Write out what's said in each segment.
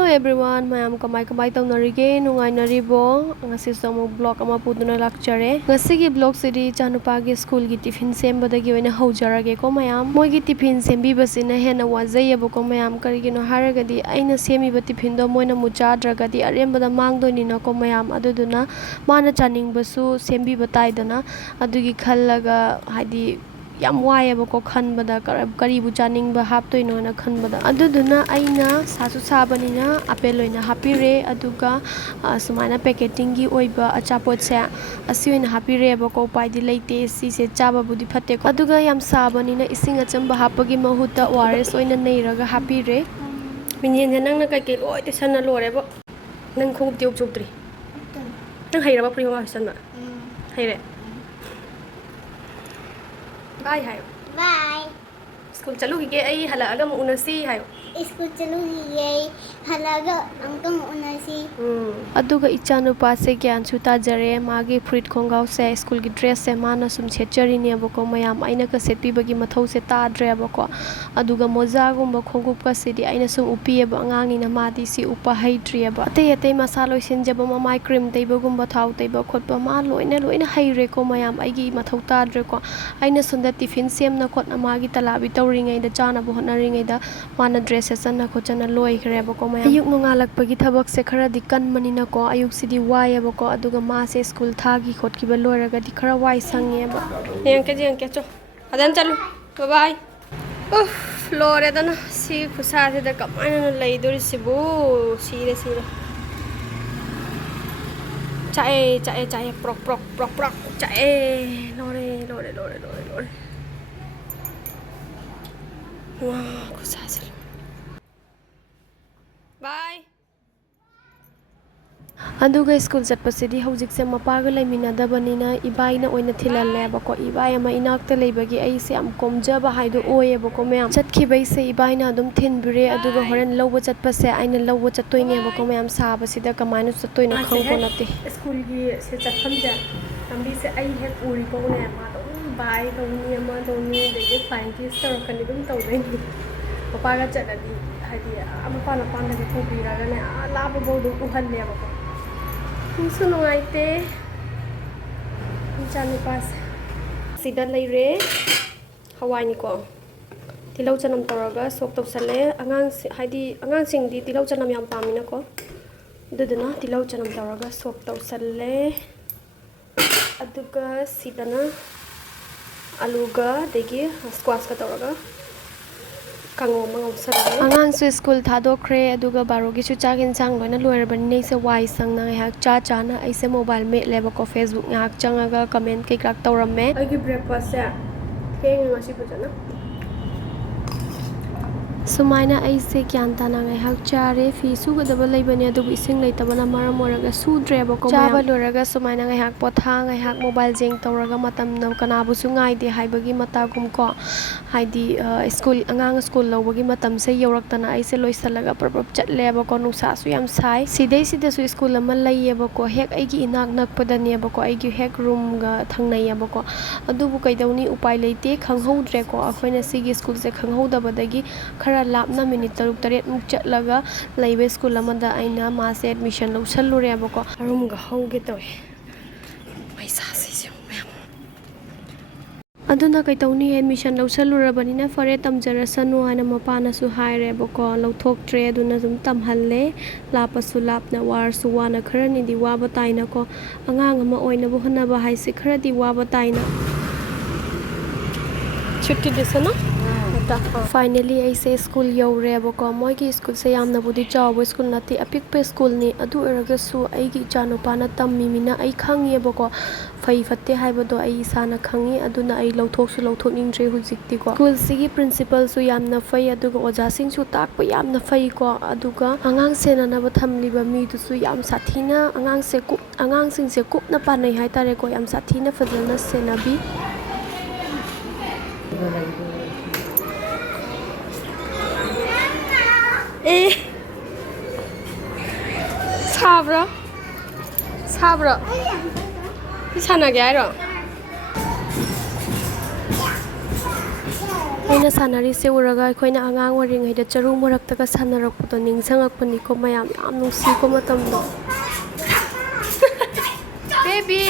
Hello everyone, mayam kamay taunarige nungainaribo ngasi somo vlog ama puduna lakchare ngasigi vlog sidi Echanupa gi school gi tiffin sembadagi oina haujarage ko mayam moi gi tiffin sembi basina hena wajayebo ko mayam karigino haragadi aina semi ba tiffin do moina muchadragadi arembada mangdoni na ko mayam aduduna mana chaning basu sembi bataidana adugi khallaga hadi yam wayeba ko khanbada karibu chaning ba haptoino na khanbada aduduna aina sasu sabanina apel oina hapire aduga sumaina packaging gi oiba achapot se asiwina hapire ba ko paidi leite si se chaba budi phatte ko aduga yam sabanina ising achamba hapagi mahuta ORS oina neiraga hapire minyen nang na kai ke loi te sanna lore ba nang khong tiok chukri nang haira ba pri wa sanna haire Bye hayo. Bye. School chalu hige ai halaga mo unasi hayo. School chalu hige halaga angkang unasi. Aduga Echanupa se gyan chuta jare magi fruit khongau se school gi dress se mana sum chechari ne bako mayam aina ka setpi bagi mathau se ta dre bako aduga moja gumba khongup ka sidi aina sum upi ba angang ni na madi si upa haidri ba ate masalo sin jaba ma mai cream tei bagumba thau tei ba khotpa ma loina haire ko mayam aigi mathau ta dre ko aina sunda tiffin sem na khot na magi talabi tawringai da chana bo na ringai da mana dress se na khochana loi khre bako mayam ayuk nungalak pagi thabak se khara dikan manina ko ayuk sidi wai bako aduga ma se school thagi khotki ba loiraga di khara wai sange ba yang ke cho adan chalu bye bye Lore dana si khusa se da kamaina lai dori sibu sire chae prok chae lore wah khusa se bye aduga school chatpasidi hojik se mapaga laiminadabanina ibaina oina thilalle bako ibai ama inakta leibagi ai se am komjaba haidu oye bako meyam chatkibai se ibaina adum thinbire aduga horen lowba chatpase aina lowba chattoine bako meyam sabasida kamainu chattoina khangko nate school gi se chathamja tambi se ai hek uri ko ne ma do bai ko ni ama do ni de fine ki star kan dum tawdai papaga chatadi hadi ama pana da ko biraga ne laba bodu uhalle bako Isu nungaite Echanupa sida leire hawai ni ko tilau chanam taraga sok tawsale angang haidi angang sing di tilau chanam yam pamina ko duduna tilau chanam taraga sok tawsale aduga sidana aluga degi squash ka taraga angang su school thadokre aduga barogi chu chagin sang loina loirabani nei se wai sang na hak cha na aise mobile me leba ko Facebook ngak changaga comment kai krak tawramme agi breakfast se theng ngasi bujana sumaina aise kyan ta na ngai hak chare fi su ga daba leibani adugu ising leitabana maram moraga su dreba ko chaba loraga sumaina ngai hak potha ngai hak mobile jeng tawraga matam na kanabu su ngai de haibagi mata gum ko haidi school angang school lawagi matam se yoraktana aise loisalaga prop chatleba ko nusa su yam sai sidai sida su school ama laiyeba ko hek aigi inak nak padane ba ko aigi hek room ga thangnaiya ko adubu kaidawni upai leite khanghoudre ko akoina sigi school se khanghoudabadagi khara lapna minute 3 muk chatlaga laibe school amada aina ma se admission lawsallure ba ko room ga hauge toy paisa se aduna kai tawni admission lawsallurabanina fare tamjarasanu ana mapana su haire bako lawthoktre aduna zum tamhalle lapasu lapna warsu wana kharani di waba taina ko angang ama oina bo hanaba haisi kharadi waba taina chutti desana finally aise school yaure bako moi ki school se yamna budi chawo school nati apik pe school ni adu eraga su aigi Echanupa na tammi mina ai khangi bako fai fatte haibado ai sana khangi aduna ai lawthokningdre hujikti ko school sigi principal su yamna fai aduga oja sing su takpa yamna fai ko aduga angang sena na ba thamliba mi du su yam sathina angang sing se kup na panai hai tare ko yam sathina fajana senabi sabra sana gaya ro ꯑꯩꯅ ꯁꯥꯟꯅꯔꯤꯁꯦ ꯎꯔꯒ ꯑꯩꯈꯣꯏꯅ ꯑꯉꯥꯡ ꯑꯣꯏꯔꯤꯉꯩꯗ ꯆꯔꯨ ꯃꯔꯛꯇꯒ ꯁꯥꯟꯅꯔꯛꯄꯗꯣ ꯅꯤꯡꯁꯤꯡꯉꯛꯄꯅꯤꯀꯣ ꯃꯌꯥꯝ ꯌꯥꯝ ꯅꯨꯡꯁꯤꯀꯣ ꯃꯇꯝꯗꯣ baby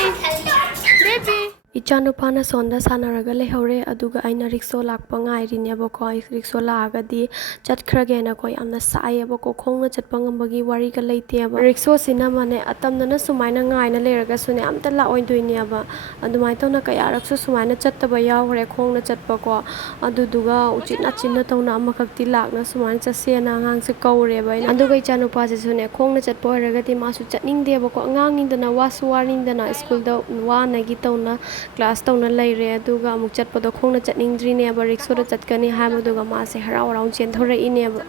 baby ꯏꯆꯥꯅꯨꯄꯥꯅ ꯁꯣꯟꯗ ꯁꯥꯟꯅꯔꯒ ꯂꯩꯍꯧꯔꯦ ꯑꯗꯨꯒ ꯑꯩꯅ ꯔꯤꯛꯁꯣ ꯂꯥꯛꯄ ꯉꯥꯏꯔꯤꯅꯦꯕꯀꯣ ꯔꯤꯛꯁꯣ ꯂꯥꯛꯑꯒꯗꯤ ꯆꯠꯈ꯭ꯔꯒꯦꯅꯀꯣ ꯌꯥꯝꯅ ꯁꯥꯏꯌꯦꯕꯀꯣ ꯈꯣꯡꯅ ꯆꯠꯄ ꯉꯝꯕꯒꯤ ꯋꯥꯔꯤꯒ ꯂꯩꯇꯦꯕ ꯔꯤꯛꯁꯣꯁꯤꯅ ꯃꯅꯦ ꯑꯇꯝꯅꯅ ꯁꯨꯃꯥꯏꯅ ꯉꯥꯏꯅ ꯂꯩꯔꯒꯁꯨꯅꯦ ꯑꯝꯇ ꯂꯥꯛꯑꯣꯏꯗꯣꯏꯅꯦꯕ ꯑꯗꯨꯃꯥꯏꯅ ꯇꯧꯅ ꯀꯌꯥꯔꯛꯁꯨ ꯁꯨꯃꯥꯏꯅ ꯆꯠꯇꯕ ꯌꯥꯎꯈ꯭ꯔꯦ ꯈꯣꯡꯅ ꯆꯠꯄꯀꯣ ꯑꯗꯨꯗꯨꯒ ꯎꯆꯤꯟ ꯅꯥꯆꯤꯟꯅ ꯇꯧꯅ ꯑꯃꯈꯛꯇꯤ ꯂꯥꯛꯅ ꯁꯨꯃꯥꯏꯅ ꯆꯠꯁꯦꯅ ꯑꯉꯥꯡꯁꯦ ꯀꯧꯔꯦꯕ ꯑꯩꯅ ꯑꯗꯨꯒ ꯏꯆꯥꯅꯨꯄꯥꯁꯤꯁꯨꯅꯦ ꯈꯣꯡꯅ ꯆꯠꯄ ꯑꯣꯏꯔꯒꯗꯤ ꯃꯥꯁꯨ ꯆꯠꯅꯤꯡꯗꯦꯕꯀꯣ ꯑꯉꯥꯡꯅꯤꯗꯅ ꯋꯥꯁꯨ ꯋꯥꯅꯤꯡꯗꯅ ꯁ꯭ꯀꯨꯜꯗ ꯋꯥꯅꯒꯤ ꯇꯧꯅ ꯀ꯭ꯂꯥꯁ ꯇꯧꯅ ꯂꯩꯔꯦ ꯑꯗꯨꯒ ꯑꯃꯨꯛ ꯆꯠꯄꯗꯣ ꯈꯣꯡꯅ ꯆꯠꯅꯤꯡꯗ꯭ꯔꯤꯅꯦꯕ ꯔꯤꯛꯁꯣꯗ ꯆꯠꯀꯅꯤ ꯍꯥꯏꯕꯗꯨꯒ ꯃꯥꯁꯦ ꯍꯔꯥꯎ ꯍꯔꯥꯎ ꯆꯦꯟꯊꯣꯔꯛꯏꯅꯦꯕ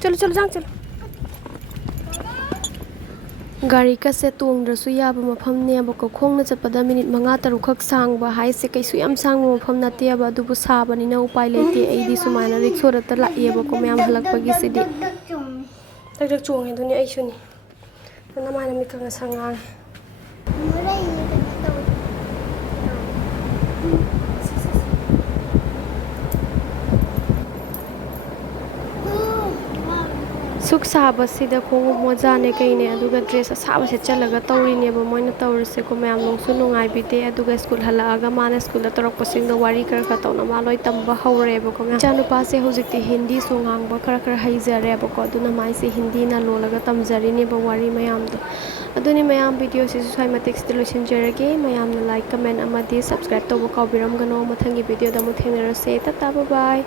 ꯆꯠꯂꯣ ꯆꯠꯂꯣ ꯆꯪ ꯆꯠꯂꯣ ꯒꯥꯔꯤꯒꯁꯦ ꯇꯣꯡꯗ꯭ꯔꯁꯨ ꯌꯥꯕ ꯃꯐꯝꯅꯦꯕꯀꯣ ꯈꯣꯡꯅ ꯆꯠꯄꯗ ꯃꯤꯅꯤꯠ 5-6ꯈꯛ ꯁꯥꯡꯕ ꯍꯥꯏꯁꯦ ꯀꯩꯁꯨ ꯌꯥꯝ ꯁꯥꯡꯕ ꯃꯐꯝ ꯅꯠꯇꯦꯕ ꯑꯗꯨꯕꯨ ꯁꯥꯕꯅꯤꯅ ꯎꯄꯥꯏ ꯂꯩꯇꯦ ꯑꯩꯗꯤ ꯁꯨꯃꯥꯏꯅ ꯔꯤꯛꯁꯣꯗꯇ ꯂꯥꯛꯑꯦꯕꯀꯣ ꯃꯌꯥꯝ ꯍꯜꯂꯛꯄꯒꯤꯁꯤꯗꯤ ꯗꯛ ꯗꯛ ꯆꯣꯡꯉꯦ ꯑꯗꯨꯅꯤ ꯑꯩꯁꯨꯅꯤ ꯅꯃꯥꯏꯅ ꯃꯤꯠꯀ ꯉꯁꯪ ꯉꯥꯡꯉꯦ ꯁꯨꯛ ꯁꯥꯕꯁꯤꯗ ꯈꯣꯡꯎꯞ ꯃꯣꯖꯥꯅꯦ ꯀꯩꯅꯦ ꯑꯗꯨꯒ ꯗ꯭ꯔꯦꯁ ꯑꯁꯥꯕ ꯁꯦꯠꯆꯜꯂꯒ ꯇꯧꯔꯤꯅꯦꯕ ꯃꯣꯏꯅ ꯇꯧꯔꯤꯁꯦꯀꯣ ꯃꯌꯥꯝ ꯅꯨꯡꯁꯨ ꯅꯨꯡꯉꯥꯏꯕꯤꯗꯦ ꯑꯗꯨꯒ ꯁ꯭ꯀꯨꯜ ꯍꯜꯂꯛꯑꯒ ꯃꯥꯅ ꯁ꯭ꯀꯨꯜꯗ ꯇꯧꯔꯛꯄꯁꯤꯡꯗꯣ ꯋꯥꯔꯤ ꯈꯔ ꯇꯧꯅ ꯃꯥ ꯂꯣꯏ ꯇꯝꯕ ꯍꯧꯔꯦꯕꯀꯣ ꯏꯆꯥꯅꯨꯄꯥꯁꯦ ꯍꯧꯖꯤꯛꯇꯤ ꯍꯤꯟꯗꯤꯁꯨ ꯉꯥꯡꯕ ꯈꯔ ꯍꯩꯖꯔꯦꯕꯀꯣ ꯑꯗꯨꯅ ꯃꯥꯏꯁꯦ ꯍꯤꯟꯗꯤꯅ ꯂꯣꯜꯂꯒ ꯇꯝꯖꯔꯤꯅꯦꯕ ꯋꯥꯔꯤ ꯃꯌꯥꯝꯗꯣ ꯑꯗꯨꯅꯤ ꯃꯌꯥꯝ ꯚꯤꯗꯤꯑꯣꯁꯤꯁꯨ ꯁ꯭ꯋꯥꯏ ꯃꯇꯦꯛꯁꯤꯗ ꯂꯣꯏꯁꯤꯟꯖꯔꯒꯦ ꯃꯌꯥꯝꯅ ꯂꯥꯏꯛ ꯀꯃꯦꯟ ꯑꯃꯗꯤ ꯁꯕꯁꯀ꯭ꯔꯥꯏꯕ ꯇꯧꯕ ꯀꯥꯎꯕꯤꯔꯝꯒꯅꯣ ꯃꯊꯪꯒꯤ ꯚꯤꯗꯤꯑꯣꯗ ꯑꯃꯨꯛ ꯊꯦꯡꯅꯔꯁꯦ ꯇꯥꯇꯥ ꯕꯥꯏ ꯕꯥꯏ